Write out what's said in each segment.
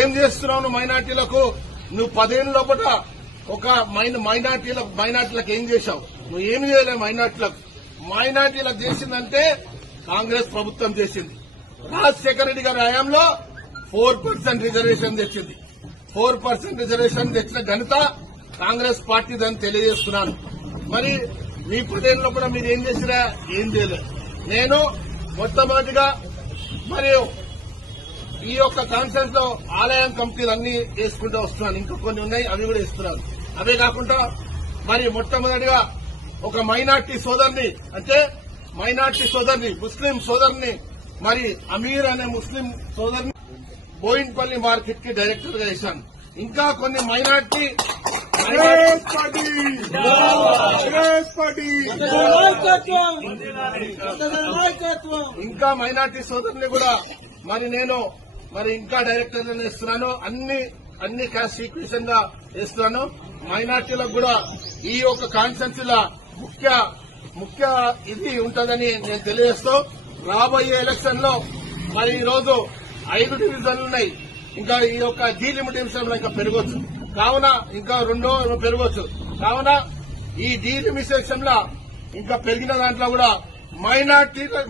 ఏం చేస్తున్నావు నువ్వు మైనార్టీలకు? నువ్వు 10 ఏళ్ళ లోపల ఒక మైనార్టీలకు ఏం చేశావు? నువ్వు ఏమి చేయలేవు మైనార్టీలకు చేసిందంటే కాంగ్రెస్ ప్రభుత్వం చేసింది. రాజశేఖర రెడ్డి గారి హయాంలో 4% రిజర్వేషన్ తెచ్చింది. 4% రిజర్వేషన్ తెచ్చిన ఘనత కాంగ్రెస్ పార్టీ దాన్ని తెలియజేస్తున్నాను. మరి మీ 10 ఏళ్ళలో కూడా మీరు ఏం చేసినా ఏం చేయలేదు. నేను మొట్టమొదటిగా మరియు ఈ యొక్క కాన్ఫరెన్స్ లో ఆలయం కమిటీలు అన్ని వేసుకుంటూ వస్తున్నాను. ఇంకా కొన్ని ఉన్నాయి, అవి కూడా ఇస్తున్నాను. అవే కాకుండా మరి మొట్టమొదటిగా ఒక మైనార్టీ సోదరిని ముస్లిం సోదరిని మరి అమీర్ అనే ముస్లిం సోదరిని బోయిన్పల్లి మార్కెట్ కి డైరెక్టర్ గా వేశాను. ఇంకా కొన్ని మైనార్టీ ఇంకా మైనార్టీ సోదరుని కూడా మరి నేను ఇంకా డైరెక్టర్ ఇస్తున్నాను. అన్ని క్యాస్ట్ ఈక్వేషన్ గా ఇస్తున్నాను. మైనార్టీలకు కూడా ఈ యొక్క కాన్స్టిట్యున్సీల ముఖ్య ఇది ఉంటుందని నేను తెలియజేస్తూ రాబోయే ఎలక్షన్ లో మరి ఈ రోజు 5 డివిజన్లు ఉన్నాయి. ఇంకా ఈ యొక్క డీలిమిటేషన్ లో ఇంకా పెరగొచ్చు. కావున ఇంకా 2 పెరగొచ్చు. కావున ఈ డీలిమిటేషన్ లో ఇంకా పెరిగిన దాంట్లో కూడా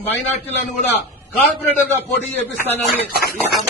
మైనార్టీలను కూడా కార్పొరేటర్ గా పోటీ చేపిస్తానని ఈ సభ